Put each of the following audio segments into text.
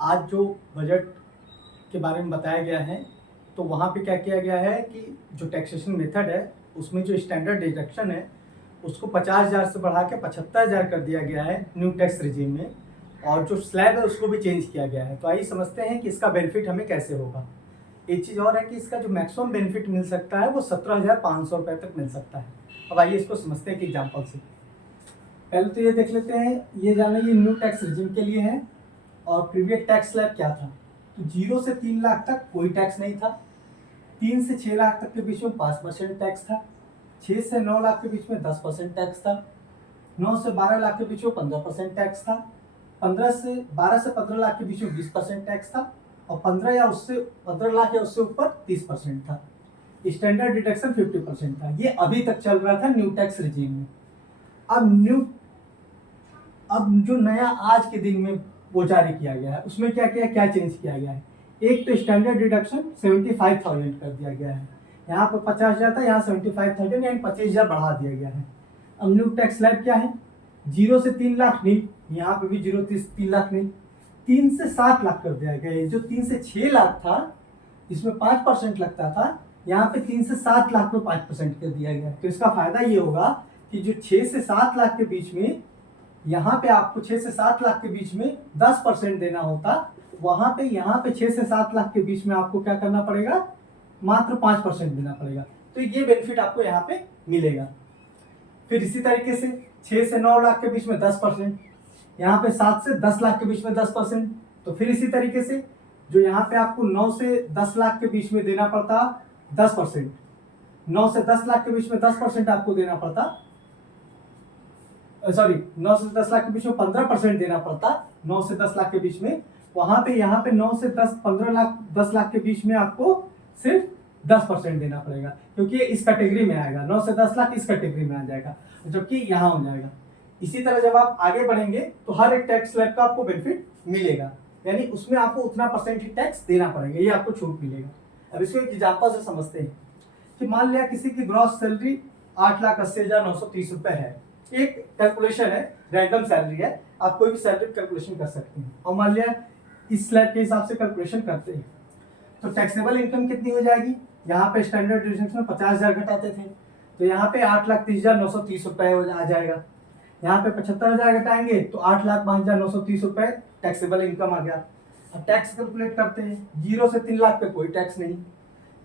आज जो बजट के बारे में बताया गया है, तो वहाँ पे क्या किया गया है कि जो टैक्सेशन मेथड है उसमें जो स्टैंडर्ड डिडक्शन है उसको 50,000 से बढ़ा के 75,000 कर दिया गया है न्यू टैक्स रिजीम में, और जो स्लैब है उसको भी चेंज किया गया है। तो आइए समझते हैं कि इसका बेनिफिट हमें कैसे होगा। एक चीज़ और है कि इसका जो मैक्सिमम बेनिफिट मिल सकता है वो 17,500 रुपये तक मिल सकता है। अब आइए इसको समझते हैं कि एग्जाम्पल से। पहले तो ये देख लेते हैं, ये जाना ये न्यू टैक्स रिजीम के लिए है। और प्रीवियस टैक्स स्लैब क्या था, तो 0 से 3 लाख तक कोई टैक्स नहीं था। 3 से 6 लाख तक के बीच में 5% टैक्स था। 6 से 9 लाख के बीच में 10% टैक्स था। 9 से 12 लाख के बीच में 15% टैक्स था। 12 से 15 लाख के बीच में 20% टैक्स था। और 15 लाख या उससे ऊपर 30% था। स्टैंडर्ड डिडक्शन 50% था। ये अभी तक चल रहा था न्यू टैक्स रिजीम में। अब जो नया आज के दिन में वो जारी किया गया है उसमें क्या चेंज किया गया है। एक तो स्टैंडर्ड डिडक्शन 75,000 कर दिया गया है। यहाँ पर 50,000 था, यहाँ 75,000 यानी 25,000 बढ़ा दिया गया है। अब न्यू टैक्स स्लैब क्या है, 0 से 3 लाख नहीं, यहाँ पे भी 0 से 3 लाख नहीं, 3 से 7 लाख कर दिया गया है। जो 3 से 6 लाख था इसमें 5% लगता था, यहाँ पे 3 से 7 लाख में 5% कर दिया गया है। तो इसका फायदा ये होगा कि जो 6 से 7 लाख के बीच में, यहाँ पे आपको 6 से 7 लाख के बीच में 10% देना होता, वहां पे यहाँ पे 6 से 7 लाख के बीच में आपको क्या करना पड़ेगा, मात्र 5% देना पड़ेगा। तो ये बेनिफिट आपको यहाँ पे मिलेगा। फिर इसी तरीके से 6 से 9 लाख के बीच में 10%, यहाँ पे 7 से 10 लाख के बीच में 10%। तो फिर इसी तरीके से जो यहाँ पे आपको 9 से 10 लाख के बीच में देना पड़ता 10%, 9 से 10 लाख के बीच में 10% आपको देना पड़ता, 9 से 10 लाख के बीच में 15% देना पड़ता। 9 से 10 लाख के बीच में वहां पे यहाँ पे 9 से 10 लाख के बीच में आपको सिर्फ 10% देना पड़ेगा, क्योंकि इस कैटेगरी में आएगा। 9 से 10 लाख इस कैटेगरी में आ जाएगा, जबकि यहाँ हो जाएगा। इसी तरह जब आप आगे बढ़ेंगे तो हर एक टैक्स स्लैब का आपको बेनिफिट मिलेगा, यानी उसमें आपको उतना परसेंट ही टैक्स देना पड़ेगा, ये आपको छूट मिलेगा। अब इसको एक एग्जाम्पल से समझते हैं कि मान लिया किसी की ग्रॉस सैलरी 8,80,930 रुपए है। एक कैलकुलेशन है, रैंडम सैलरी है, आप कोई भी सैलरी कैलकुलेशन कर सकते हैं। और मान लिया इस स्लैब के हिसाब से कैलकुलेशन करते हैं तो टैक्सेबल इनकम कितनी हो जाएगी। यहाँ पे स्टैंडर्ड डिडक्शन में 50,000 घटाते थे, तो यहाँ पे 8,30,930 रुपए आ जाएगा। यहाँ पे 75,000 घटाएंगे तो 8,05,930 रुपए टैक्सेबल इनकम आ गया। अब टैक्स कैलकुलेट करते हैं, 0 से 3 लाख पे कोई टैक्स नहीं,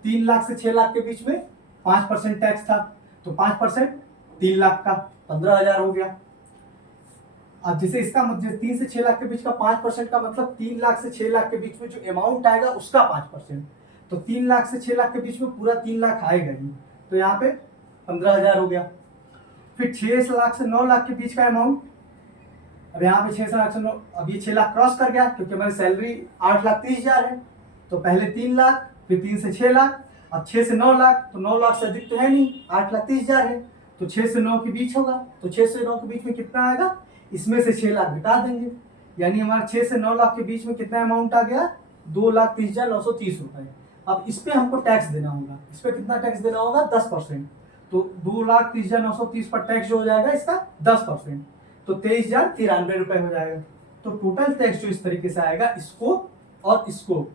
3 लाख से 6 लाख के बीच में 5% टैक्स था, तो 5% 3 लाख का 15,000 हो गया। अब जैसे इसका मतलब 3 से 6 लाख के बीच का 5% का मतलब 3 लाख से 6 लाख के बीच में जो अमाउंट आएगा उसका 5%, तो 3 लाख से 6 लाख के बीच में पूरा 3 लाख आएगा ही, तो यहाँ पे 15,000 हो गया। फिर 6 लाख से 9 लाख के बीच का अमाउंट, अब यहाँ पे 6 लाख से 9, अब ये 6 लाख क्रॉस कर गया क्योंकि हमारी सैलरी 8,30,000 है, तो पहले 3 लाख, फिर 3 से 6 लाख, अब 6 से 9 लाख, तो 9 लाख से अधिक तो है नहीं, 8,30,000 है, तो 6 से 9 के बीच होगा, तो 6 से 9 के बीच में कितना आएगा, इसमें से 6 लाख घटा देंगे, यानी हमारा 6 से 9 लाख के बीच में कितना अमाउंट आ गया, 2,30,930 रुपए। अब इस पे हमको टैक्स देना होगा, इस पे कितना टैक्स देना होगा, 10%, तो 2,30,930 पर टैक्स जो हो जाएगा इसका 10%, तो 23,093 रुपए हो जाएगा। तो टोटल टैक्स जो इस तरीके से आएगा, इसको और इसको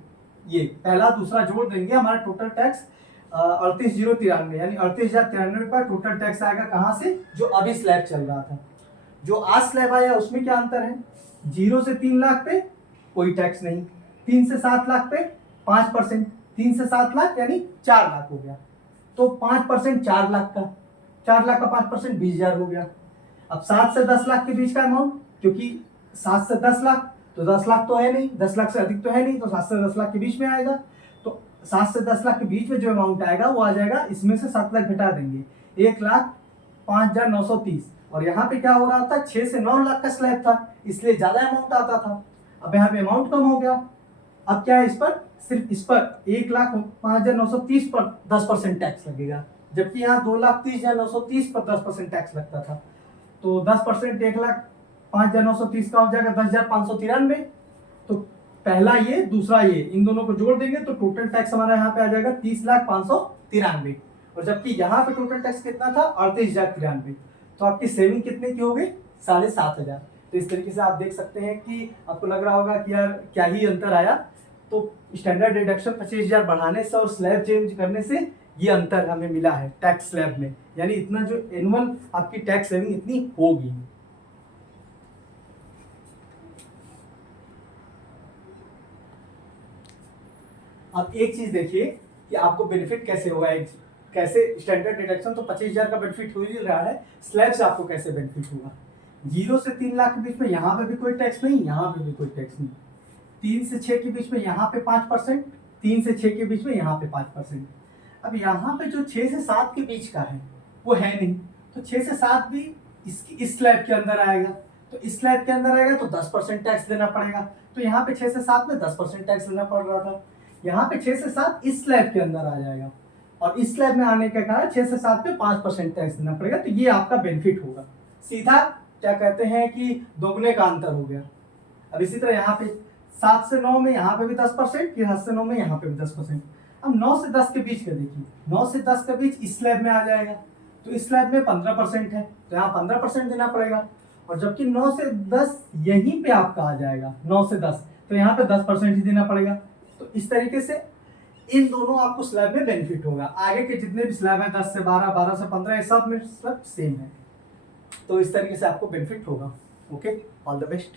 ये पहला दूसरा जोड़ देंगे, हमारा टोटल टैक्स 38,093 यानी 38,093 रुपए टोटल टैक्स आएगा। कहाँ से, जो अभी स्लैब चल रहा था। जो आज स्लैब आया उसमें क्या अंतर है, 0 से 3 लाख पे कोई टैक्स नहीं, 3 से 7 लाख पे 5%, 3 से 7 लाख यानी 4 लाख हो गया, तो 5% 4 लाख का, 4 लाख का 5% 20,000 हो गया। अब 7 से 10 लाख के बीच का अमाउंट, क्योंकि 7 से 10 लाख तो 10 लाख तो है नहीं, 10 लाख से अधिक तो है नहीं, तो 7 से 10 लाख के बीच में आएगा, तो 7 से 10 लाख के बीच में जो अमाउंट आएगा वो आ जाएगा, इसमें से 7 लाख घटा देंगे, 1,05,930। और यहाँ पे क्या हो रहा था, 6 से 9 लाख का स्लैब था, इसलिए ज्यादा अमाउंट आता था। अब यहाँ पे अमाउंट कम हो गया, अब क्या है, इस पर सिर्फ इस पर 1,05,930 पर 10% टैक्स लगेगा, जबकि यहाँ 2,30,930 पर 10% टैक्स लगता था। तो 10% 1,05,930 का हो जाएगा 10,593। तो पहला ये दूसरा ये, इन दोनों को जोड़ देंगे तो टोटल टैक्स हमारा यहाँ पे आ जाएगा 30,593, और जबकि यहाँ पे टोटल टैक्स कितना था, 38,093। तो आपकी सेविंग कितने की हो गई, 7,500। तो इस तरीके से आप देख सकते हैं कि आपको लग रहा होगा कि यार क्या ही अंतर आया। तो स्टैंडर्ड डिडक्शन 25,000 बढ़ाने से और स्लैब चेंज करने से ये अंतर हमें मिला है टैक्स स्लैब में, यानी इतना जो एनुअल आपकी टैक्स सेविंग इतनी होगी। अब एक चीज देखिए कि आपको बेनिफिट कैसे होगा, कैसे स्टैंडर्ड डिडक्शन तो 25,000 का बेनिफिट हो ही रहा है, स्लैब से आपको कैसे बेनिफिट होगा। 0 से 3 लाख के बीच में यहाँ पे भी कोई टैक्स नहीं, यहाँ पे भी कोई टैक्स नहीं। 3 से 6 के बीच में यहाँ पे 5%, 3 से 6 के बीच में यहाँ पे 5%। अब यहाँ पे जो 6 से 7 के बीच का है वो है नहीं, तो 6 से 7 भी इस स्लैब के अंदर आएगा। तो इस स्लैब के अंदर आएगा तो 10% टैक्स देना पड़ेगा। तो यहाँ पे 6 से 7 में 10% टैक्स देना पड़ रहा था, यहाँ पे 6 से 7 इस स्लैब के अंदर आ जाएगा, और इस स्लैब में आने के कारण 6 से 7 पे 5% टैक्स देना पड़ेगा। तो ये आपका बेनिफिट होगा, सीधा क्या कहते हैं कि दोगुने का अंतर हो गया। अब इसी तरह यहाँ पे 7 से 9 में यहाँ पे भी 10%, फिर 7 से 9 में यहाँ पे भी 10%। अब 9 से 10 के बीच का देखिए, 9 से 10 के बीच इस स्लैब में आ जाएगा, तो इस स्लैब में 15% है, तो यहाँ 15% देना पड़ेगा। और जबकि 9 से 10 यहीं पे आपका आ जाएगा, 9 से 10, तो यहाँ पे 10% ही देना पड़ेगा। तो इस तरीके से इन दोनों आपको स्लैब में बेनिफिट होगा। आगे के जितने भी स्लैब हैं 10 से 12, 12 से 15, ये सब में सब सेम है। तो इस तरीके से आपको बेनिफिट होगा। Okay, all the best.